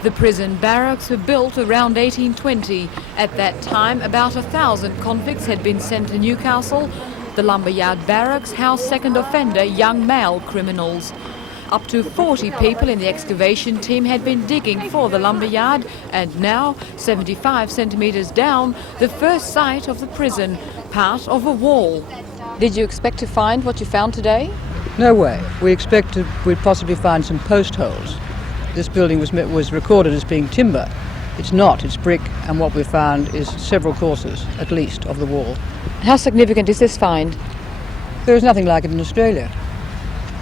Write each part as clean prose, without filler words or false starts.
The prison barracks were built around 1820. At that time, about 1,000 convicts had been sent to Newcastle. The Lumberyard barracks housed second offender young male criminals. Up to 40 people in the excavation team had been digging for the lumberyard, and now, 75 centimetres down, the first site of the prison, part of a wall. Did you expect to find what you found today? No way. We expected we'd possibly find some post holes. This building was recorded as being timber. It's not, it's brick, and what we found is several courses, at least, of the wall. How significant is this find? There is nothing like it in Australia.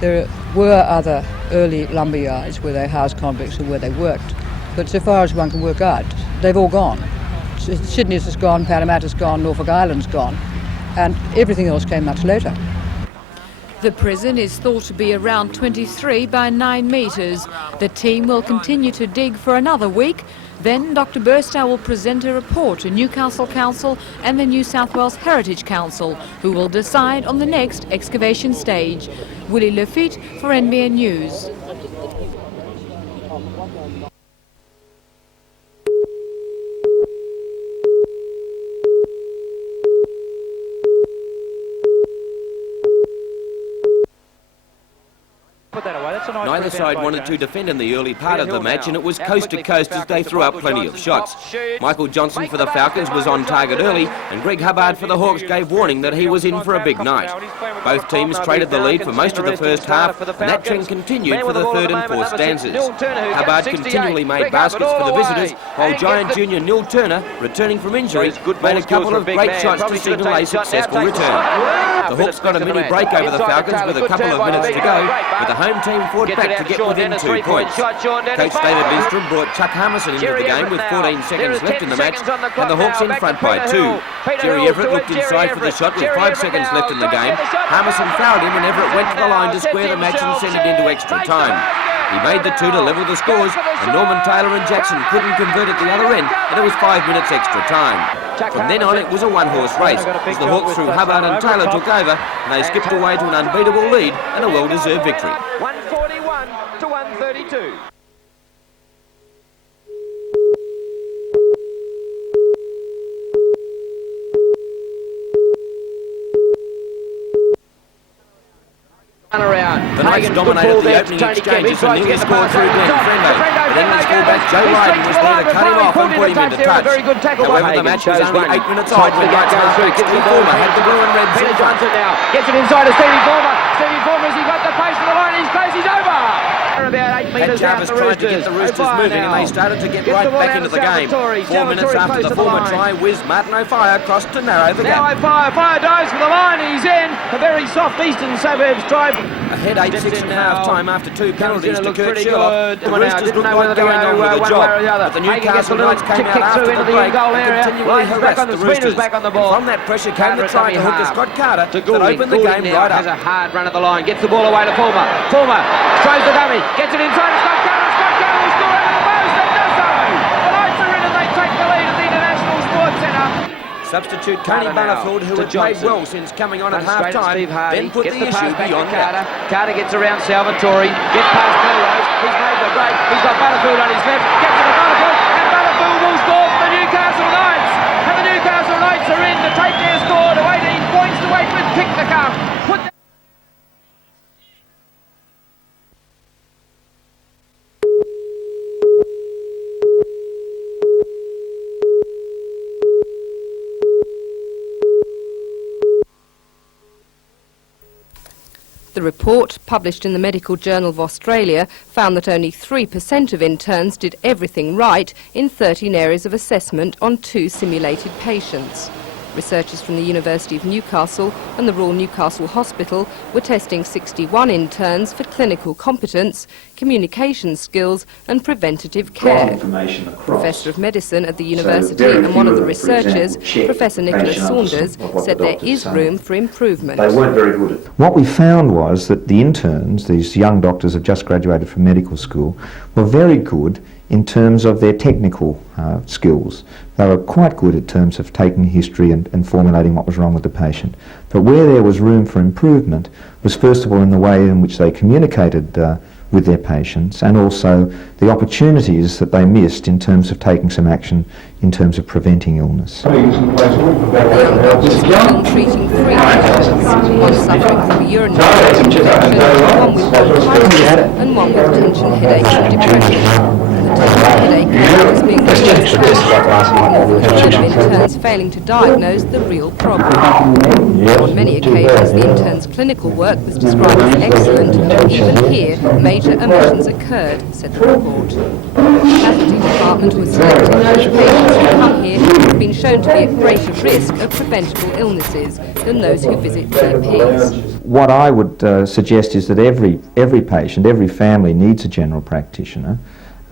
There were other early lumberyards where they housed convicts and where they worked, but so far as one can work out, they've all gone. Sydney's is gone, Parramatta's gone, Norfolk Island's gone, and everything else came much later. The prison is thought to be around 23 by 9 metres. The team will continue to dig for another week. Then Dr Burstow will present a report to Newcastle Council and the New South Wales Heritage Council, who will decide on the next excavation stage. Willie Lafitte for NBN News. Neither side wanted to defend in the early part of the match, and it was coast to coast as they threw up plenty of shots. Michael Johnson for the Falcons was on target early, and Greg Hubbard for the Hawks gave warning that he was in for a big night. Both teams traded the lead for most of the first half, and that trend continued for the third and fourth stanzas. Hubbard continually made baskets for the visitors, while Giant junior Neil Turner, returning from injury, made a couple of great shots to signal a successful return. The Hawks got a mini break over the Falcons with a couple of minutes to go, but the home team fought back to get within 2 points. Coach David Lindstrom brought Chuck Harmison into the game with 14 seconds left in the match, and the Hawks in front by 2. Jerry Everett looked inside for the shot with 5 seconds left in the game. Harmison fouled him and Everett went to the line to square the match and send it into extra time. He made the 2 to level the scores, and Norman Taylor and Jackson couldn't convert at the other end, and it was 5 minutes extra time. From then on, it was a one-horse race, as the Hawks through Hubbard and Taylor took over, and they skipped away to an unbeatable lead and a well-deserved victory. The Knights dominated the opening exchanges and nearly scored through Glenn Frendo, but English fullback Joe Lydon was there to cut him off and put him into touch. However, the match was only 8 minutes old when Knights halfback Steve Former had the blue and reds in front. Gets it inside to Stevie Former. Stevie Former, has he got the pace for the line? He's close, he's over! Pat Jarvis tried to get the Roosters moving and they started to get right back into the game. 4 minutes after the Former try, whiz Martin O'Fire crossed to narrow the gap. Fire dives for the line, he's in. A very soft Eastern Suburbs drive. Ahead 8-6 at half-time after 2 penalties to Kurt Sherlock, the Roosters looked like going on with a job. But the Newcastle Knights came out after the break and continually harassed the Roosters. And from that pressure came the try to hooker Scott Carter that opened the game right up. Hard run at the line, gets the ball away to Former. Former throws the dummy, gets it inside to Scott Carter. Scott Carter will score over the post and does so. The Knights are in and they take the lead at the International Sports Centre. Substitute Tony Butterfield, who had played well since coming on at half-time, then put the issue beyond doubt. Carter gets around Salvatore, gets past Melrose, he's made the break, he's got Butterfield on his left, gets it to Butterfield, and Butterfield will score for the Newcastle Knights. And the Newcastle Knights are in to take their score to 18 points to Wakeman pick the cup. The report, published in the Medical Journal of Australia, found that only 3% of interns did everything right in 13 areas of assessment on 2 simulated patients. Researchers from the University of Newcastle and the Royal Newcastle Hospital were testing 61 interns for clinical competence, communication skills and preventative care. Professor of Medicine at the university and one of the researchers, Professor Nicholas Saunders, said there is room for improvement. They weren't very good. What we found was that the interns, these young doctors who have just graduated from medical school, were very good in terms of their technical skills. They were quite good in terms of taking history and formulating what was wrong with the patient. But where there was room for improvement was first of all in the way in which they communicated with their patients, and also the opportunities that they missed in terms of taking some action in terms of preventing illness. The young doctors were filmed treating 3 patients, one suffering from a urinary tract infection, one with bronchitis and one with tension headaches and depression. And the tension headache came out as being the worst handled, with more than a third of interns failing to diagnose the real problem. Though on many occasions the interns' clinical work was described as excellent, even here major omissions occurred, said the report. The casualty department was selected because patients who come here have been shown to be at greater risk of preventable illnesses than those who visit GPs. What I would suggest is that every patient, every family needs a general practitioner,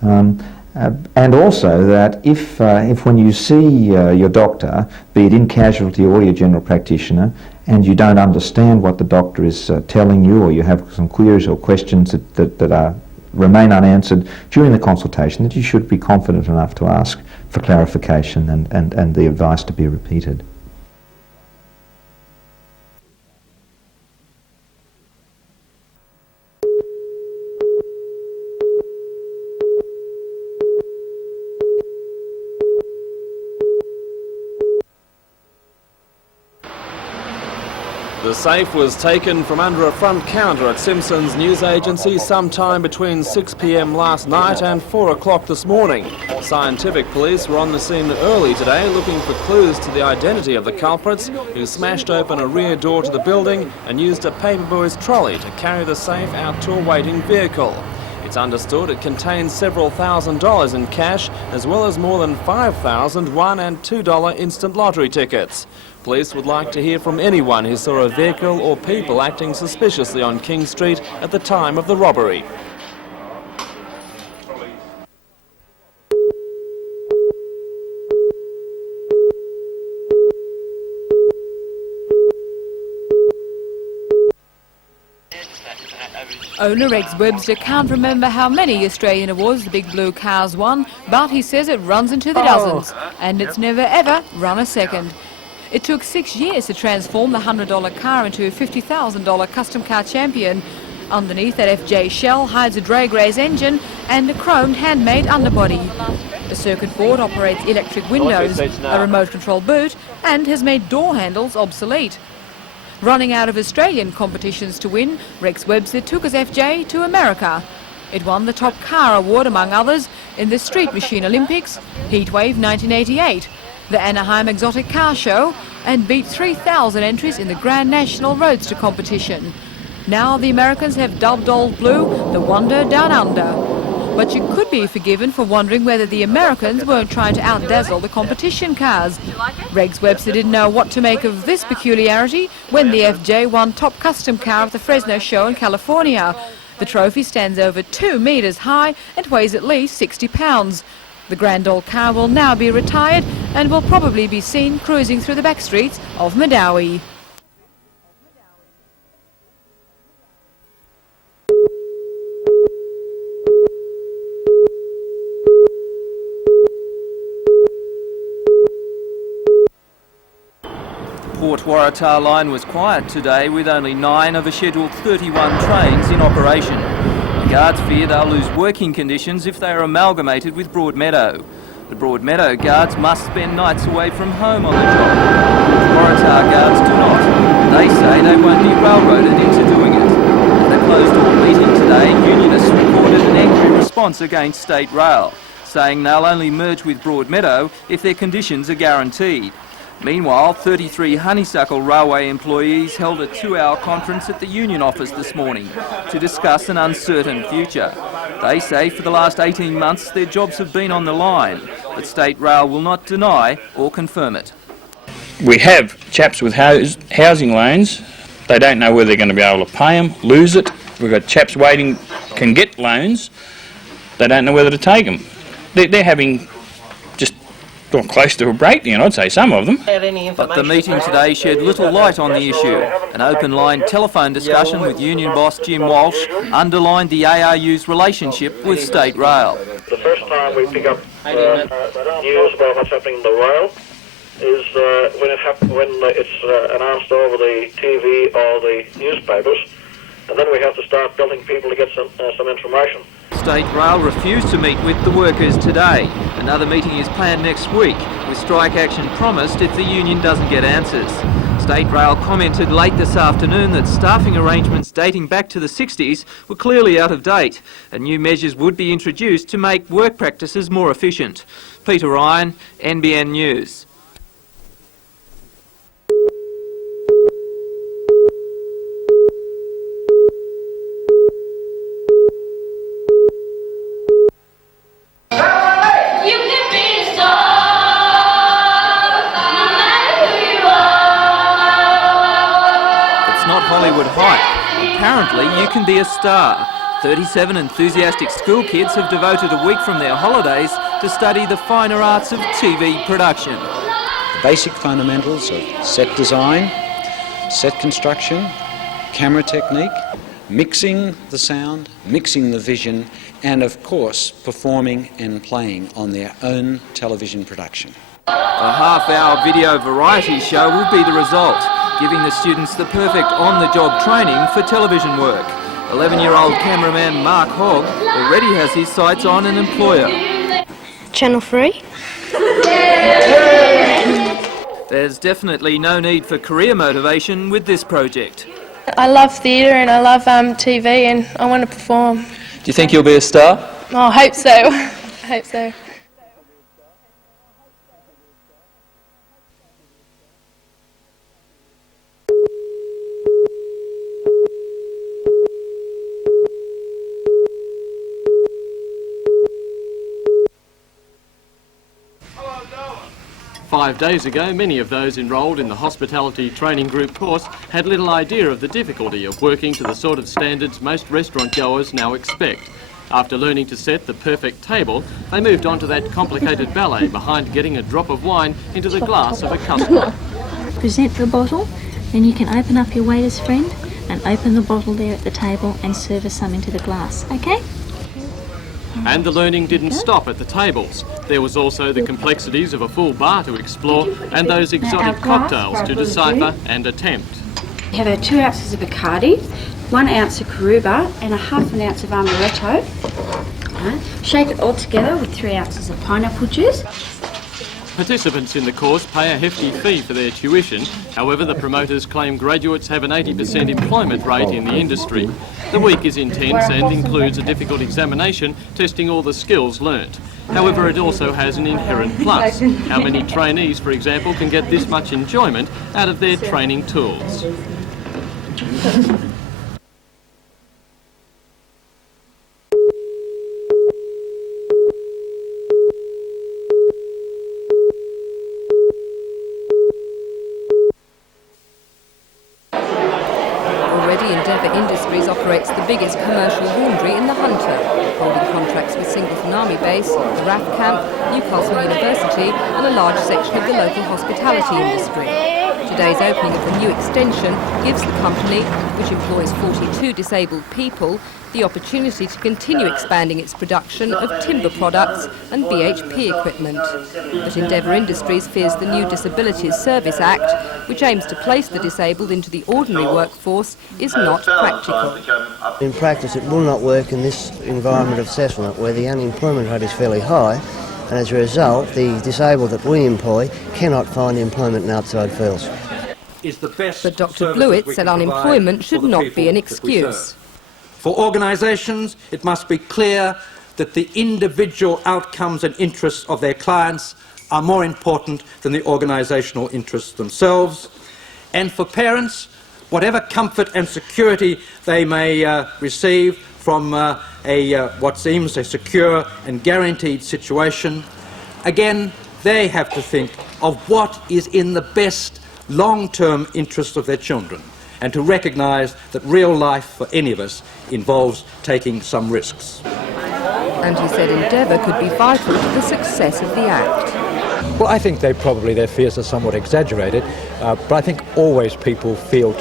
and also that if when you see your doctor, be it in casualty or your general practitioner, and you don't understand what the doctor is telling you, or you have some queries or questions that remain unanswered during the consultation, that you should be confident enough to ask for clarification and the advice to be repeated. The safe was taken from under a front counter at Simpson's Newsagency sometime between 6 p.m. last night and 4 o'clock this morning. Scientific police were on the scene early today looking for clues to the identity of the culprits, who smashed open a rear door to the building and used a paperboy's trolley to carry the safe out to a waiting vehicle. It's understood it contains several $1,000s in cash, as well as more than 5,000 $1 and $2 instant lottery tickets. Police would like to hear from anyone who saw a vehicle or people acting suspiciously on King Street at the time of the robbery. Owner Rex Webster can't remember how many Australian awards the Big Blue car's won, but he says it runs into the dozens, and it's never ever run a second. It took 6 years to transform the $100 car into a $50,000 custom car champion. Underneath that FJ shell hides a drag race engine and a chromed handmade underbody. A circuit board operates electric windows, a remote control boot, and has made door handles obsolete. Running out of Australian competitions to win, Rex Webster took his FJ to America. It won the top car award, among others, in the Street Machine Olympics, Heatwave 1988, the Anaheim Exotic Car Show, and beat 3,000 entries in the Grand National Roadster competition. Now the Americans have dubbed Old Blue the Wonder Down Under. But you could be forgiven for wondering whether the Americans weren't trying to outdazzle the competition cars. Rex Webster didn't know what to make of this peculiarity when the FJ won top custom car at the Fresno show in California. The trophy stands over 2 metres high and weighs at least 60 pounds. The grand old car will now be retired and will probably be seen cruising through the back streets of Madawi. Port Waratah line was quiet today, with only 9 of a scheduled 31 trains in operation. The guards fear they'll lose working conditions if they are amalgamated with Broadmeadow. The Broadmeadow guards must spend nights away from home on the job. Port Waratah guards do not, and they say they won't be railroaded into doing it. At a closed-door meeting today, unionists recorded an angry response against State Rail, saying they'll only merge with Broadmeadow if their conditions are guaranteed. Meanwhile, 33 Honeysuckle Railway employees held a 2-hour conference at the union office this morning to discuss an uncertain future. They say for the last 18 months their jobs have been on the line, but State Rail will not deny or confirm it. We have chaps with housing loans. They don't know whether they're going to be able to pay them, lose it. We've got chaps waiting, can get loans. They don't know whether to take them. They're having just close to a breakdown, I'd say, some of them. But the meeting today shed little light on the issue. An open-line telephone discussion with union boss Jim Walsh underlined the ARU's relationship with State Rail. The first time we pick up news about what's happening in the rail is when it's announced over the TV or the newspapers, and then we have to start building people to get some information. State Rail refused to meet with the workers today. Another meeting is planned next week, with strike action promised if the union doesn't get answers. State Rail commented late this afternoon that staffing arrangements dating back to the 60s were clearly out of date, and new measures would be introduced to make work practices more efficient. Peter Ryan, NBN News. It's not Hollywood hype. Apparently you can be a star. 37 enthusiastic school kids have devoted a week from their holidays to study the finer arts of TV production. The basic fundamentals of set design, set construction, camera technique, mixing the sound, mixing the vision, and of course performing and playing on their own television production. A half-hour video variety show will be the result, giving the students the perfect on-the-job training for television work. 11-year-old cameraman Mark Hogg already has his sights on an employer. Channel 3. There's definitely no need for career motivation with this project. I love theatre and I love TV and I want to perform. Do you think you'll be a star? Oh, I hope so. I hope so. 5 days ago, many of those enrolled in the Hospitality Training Group course had little idea of the difficulty of working to the sort of standards most restaurant goers now expect. After learning to set the perfect table, they moved on to that complicated ballet behind getting a drop of wine into the glass of a customer. Present the bottle, then you can open up your waiter's friend and open the bottle there at the table and serve us some into the glass, okay? And the learning didn't stop at the tables. There was also the complexities of a full bar to explore and those exotic cocktails to decipher and attempt. We have 2 ounces of Bacardi, 1 ounce of Karuba and a half an ounce of Amaretto. Shake it all together with 3 ounces of pineapple juice. Participants in the course pay a hefty fee for their tuition. However, the promoters claim graduates have an 80% employment rate in the industry. The week is intense and includes a difficult examination testing all the skills learnt. However, it also has an inherent plus. How many trainees, for example, can get this much enjoyment out of their training tools? Already Endeavour Industries operates the biggest commercial laundry in the Hunter, holding contracts with Singleton Army Base, the RAF camp, Newcastle University and a large section of the local hospitality industry. Today's opening of the new extension gives the company, which employs 42 disabled people, the opportunity to continue expanding its production of timber products and BHP equipment. But Endeavour Industries fears the new Disabilities Service Act, which aims to place the disabled into the ordinary workforce, is not practical. In practice, it will not work in this environment of settlement where the unemployment rate is fairly high, and as a result, the disabled that we employ cannot find employment in outside fields. But Dr. Blewett said unemployment should not be an excuse. For organisations, it must be clear that the individual outcomes and interests of their clients are more important than the organisational interests themselves. And for parents, whatever comfort and security they may receive from what seems a secure and guaranteed situation, again, they have to think of what is in the best long-term interest of their children and to recognise that real life for any of us involves taking some risks. And he said Endeavour could be vital to the success of the Act. Well, I think their fears are somewhat exaggerated, but I think always people fear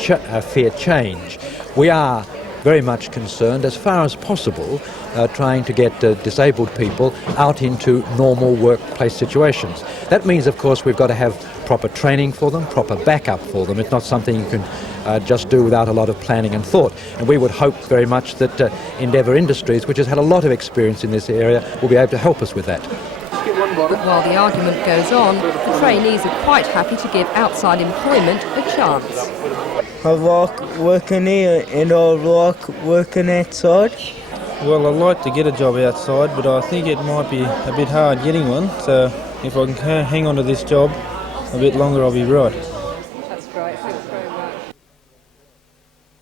change. We are very much concerned, as far as possible, trying to get disabled people out into normal workplace situations. That means, of course, we've got to have proper training for them, proper backup for them. It's not something you can just do without a lot of planning and thought. And we would hope very much that Endeavour Industries, which has had a lot of experience in this area, will be able to help us with that. But while the argument goes on, the trainees are quite happy to give outside employment a chance. I like working here and I like working outside. Well, I'd like to get a job outside, but I think it might be a bit hard getting one, so if I can hang on to this job a bit longer, I'll be right.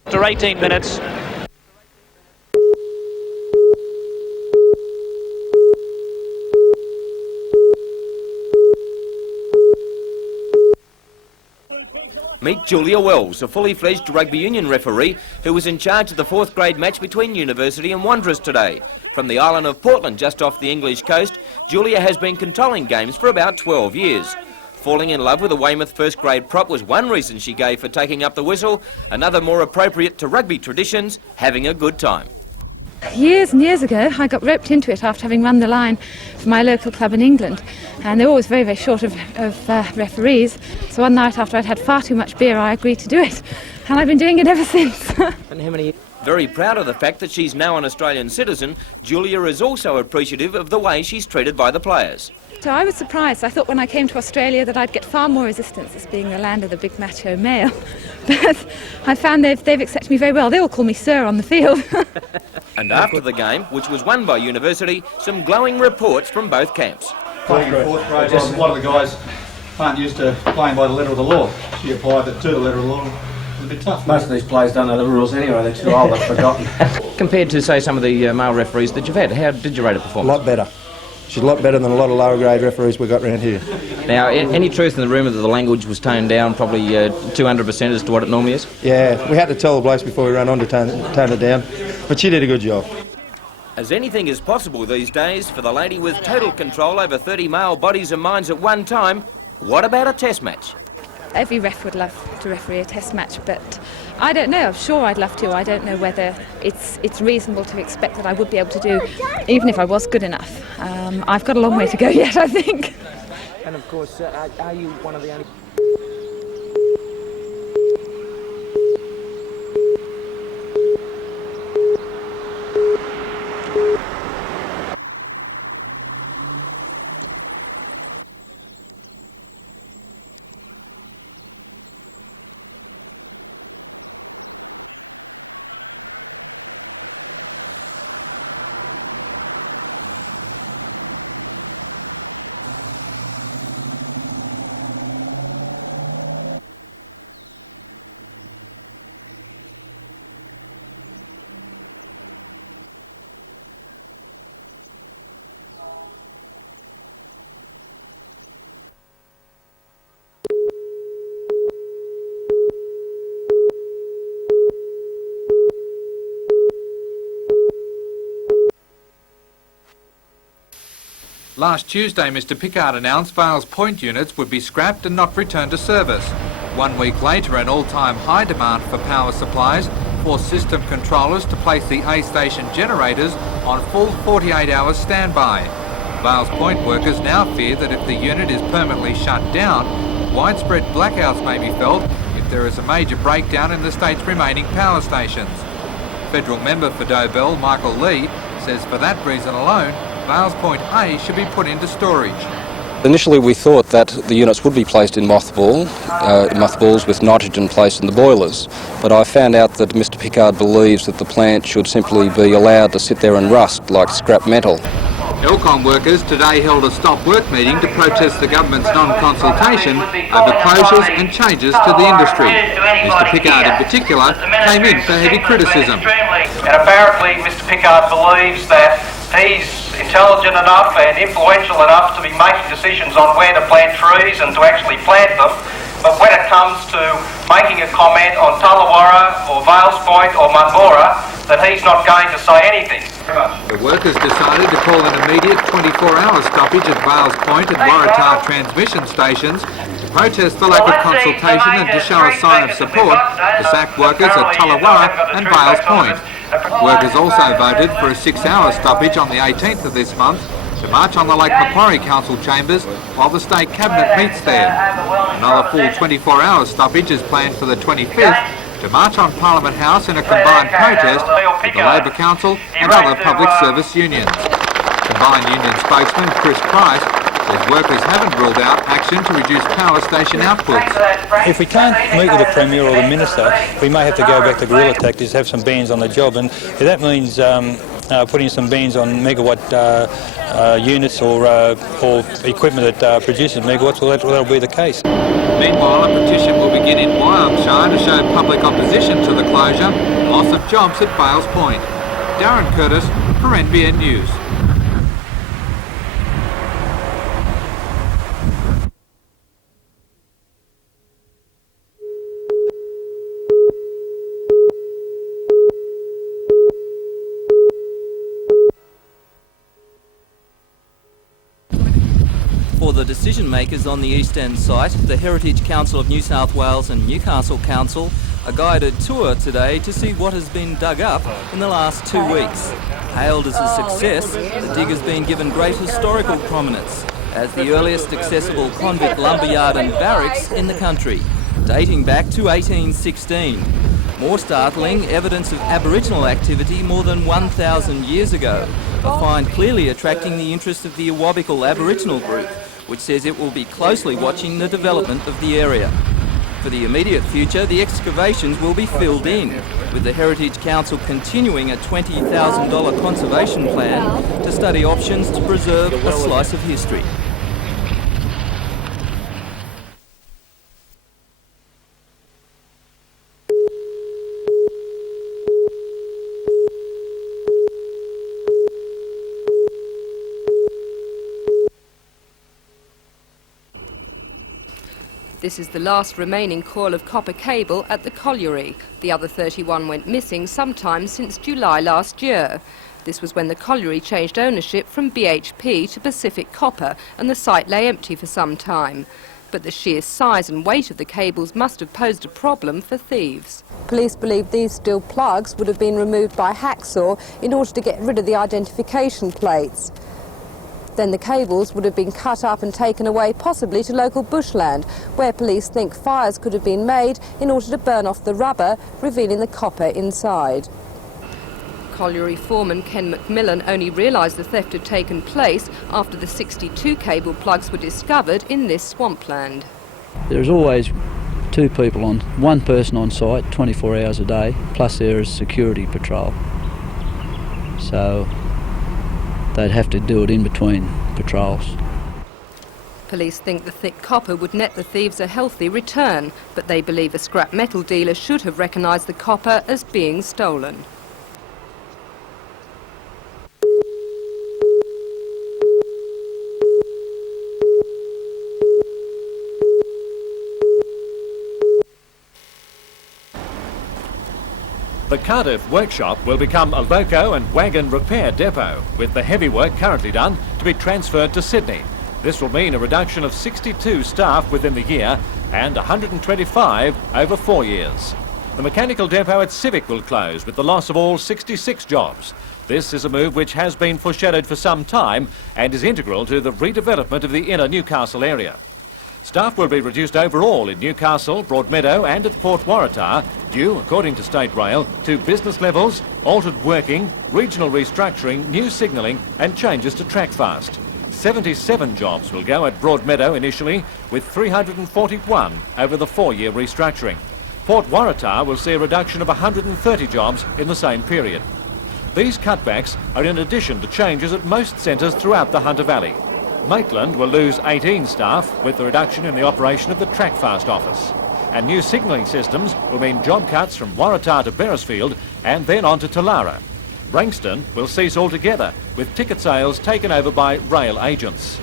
After 18 minutes. Meet Julia Wells, a fully-fledged rugby union referee who was in charge of the 4th grade match between University and Wanderers today. From the island of Portland, just off the English coast, Julia has been controlling games for about 12 years. Falling in love with a Weymouth 1st grade prop was one reason she gave for taking up the whistle, another more appropriate to rugby traditions, having a good time. Years and years ago, I got roped into it after having run the line for my local club in England, and they're always very, very short of referees. So one night after I'd had far too much beer, I agreed to do it, and I've been doing it ever since. Very proud of the fact that she's now an Australian citizen, Julia is also appreciative of the way she's treated by the players. So I was surprised. I thought when I came to Australia that I'd get far more resistance, as being the land of the big macho male. But I found they've accepted me very well. They all call me Sir on the field. And after the game, which was won by University, some glowing reports from both camps. Playing in 4th grade, a lot of the guys aren't used to playing by the letter of the law. She applied it to the letter of the law. It was a bit tough. Most of these players don't know the rules anyway, they're too old, they've forgotten. Compared to, say, some of the male referees that you've had, how did you rate her performance? A lot better. She's a lot better than a lot of lower grade referees we've got around here. Now, any truth in the rumour that the language was toned down probably 200% as to what it normally is? Yeah, we had to tell the blokes before we ran on to tone it down, but she did a good job. As anything is possible these days for the lady with total control over 30 male bodies and minds at one time, what about a test match? Every ref would love to referee a test match, but I don't know. I'm sure I'd love to. I don't know whether it's reasonable to expect that I would be able to do, even if I was good enough. I've got a long way to go yet, I think. Last Tuesday, Mr Pickard announced Vale's point units would be scrapped and not returned to service. 1 week later, an all-time high demand for power supplies forced system controllers to place the A-station generators on full 48-hour standby. Vale's point workers now fear that if the unit is permanently shut down, widespread blackouts may be felt if there is a major breakdown in the state's remaining power stations. Federal member for Dobell, Michael Lee, says for that reason alone, Vale's Point A should be put into storage. Initially we thought that the units would be placed in mothballs with nitrogen placed in the boilers, but I found out that Mr Pickard believes that the plant should simply be allowed to sit there and rust like scrap metal. Elcon workers today held a stop work meeting to protest the government's non-consultation over closures and changes to the industry. Mr Pickard in particular came in for heavy criticism. And apparently Mr Pickard believes that he's intelligent enough and influential enough to be making decisions on where to plant trees and to actually plant them, but when it comes to making a comment on Tullawarra or Vale's Point or Munmora, that he's not going to say anything. The workers decided to call an immediate 24-hour stoppage at Vale's Point and Waratah transmission stations to protest the lack of consultation and to show a sign of support for sacked workers at Tullawarra and Vale's Point. Workers also voted for a 6-hour stoppage on the 18th of this month to march on the Lake Macquarie Council chambers while the State Cabinet meets there. Another full 24-hour stoppage is planned for the 25th to march on Parliament House in a combined protest with the Labor Council and other public service unions. Combined Union spokesman Chris Price says workers haven't ruled out action to reduce power station outputs. If we can't meet with the Premier or the Minister, we may have to go back to guerrilla tactics, have some bans on the job, and if that means putting some bans on megawatt units or equipment that produces megawatts, well, that'll be the case. Meanwhile, a petition will begin in Wyongshire to show public opposition to the closure and loss of jobs at Vales Point. Darren Curtis for NBN News. For the decision makers on the East End site, the Heritage Council of New South Wales and Newcastle Council, a guided tour today to see what has been dug up in the last 2 weeks. Hailed as a success, the dig has been given great historical prominence as the earliest accessible convict lumberyard and barracks in the country, dating back to 1816. More startling, evidence of Aboriginal activity more than 1,000 years ago, a find clearly attracting the interest of the Awabakal Aboriginal group, which says it will be closely watching the development of the area. For the immediate future, the excavations will be filled in, with the Heritage Council continuing a $20,000 conservation plan to study options to preserve a slice of history. This is the last remaining coil of copper cable at the colliery. The other 31 went missing sometime since July last year. This was when the colliery changed ownership from BHP to Pacific Copper and the site lay empty for some time. But the sheer size and weight of the cables must have posed a problem for thieves. Police believe these steel plugs would have been removed by hacksaw in order to get rid of the identification plates. Then the cables would have been cut up and taken away, possibly to local bushland, where police think fires could have been made in order to burn off the rubber, revealing the copper inside. Colliery foreman Ken McMillan only realised the theft had taken place after the 62 cable plugs were discovered in this swampland. There's always one person on site 24 hours a day, plus there is security patrol. So they'd have to do it in between patrols. Police think the thick copper would net the thieves a healthy return, but they believe a scrap metal dealer should have recognised the copper as being stolen. The Cardiff workshop will become a loco and wagon repair depot, with the heavy work currently done to be transferred to Sydney. This will mean a reduction of 62 staff within the year and 125 over 4 years. The mechanical depot at Civic will close with the loss of all 66 jobs. This is a move which has been foreshadowed for some time and is integral to the redevelopment of the inner Newcastle area. Staff will be reduced overall in Newcastle, Broadmeadow and at Port Waratah, due, according to State Rail, to business levels, altered working, regional restructuring, new signalling and changes to trackfast. 77 jobs will go at Broadmeadow initially, with 341 over the 4-year restructuring. Port Waratah will see a reduction of 130 jobs in the same period. These cutbacks are in addition to changes at most centres throughout the Hunter Valley. Maitland will lose 18 staff with the reduction in the operation of the Trackfast office. And new signalling systems will mean job cuts from Waratah to Beresfield and then on to Talara. Brankston will cease altogether, with ticket sales taken over by rail agents.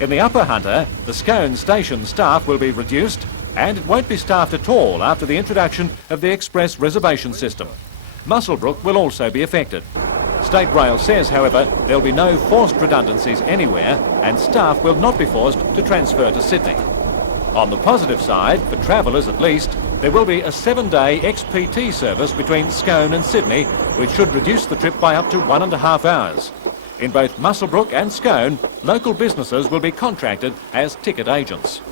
In the Upper Hunter, the Scone station staff will be reduced and it won't be staffed at all after the introduction of the express reservation system. Muswellbrook will also be affected. State Rail says, however, there will be no forced redundancies anywhere and staff will not be forced to transfer to Sydney. On the positive side, for travellers at least, There will be a 7-day XPT service between Scone and Sydney, which should reduce the trip by up to 1.5 hours. In both Muswellbrook and Scone, local businesses will be contracted as ticket agents.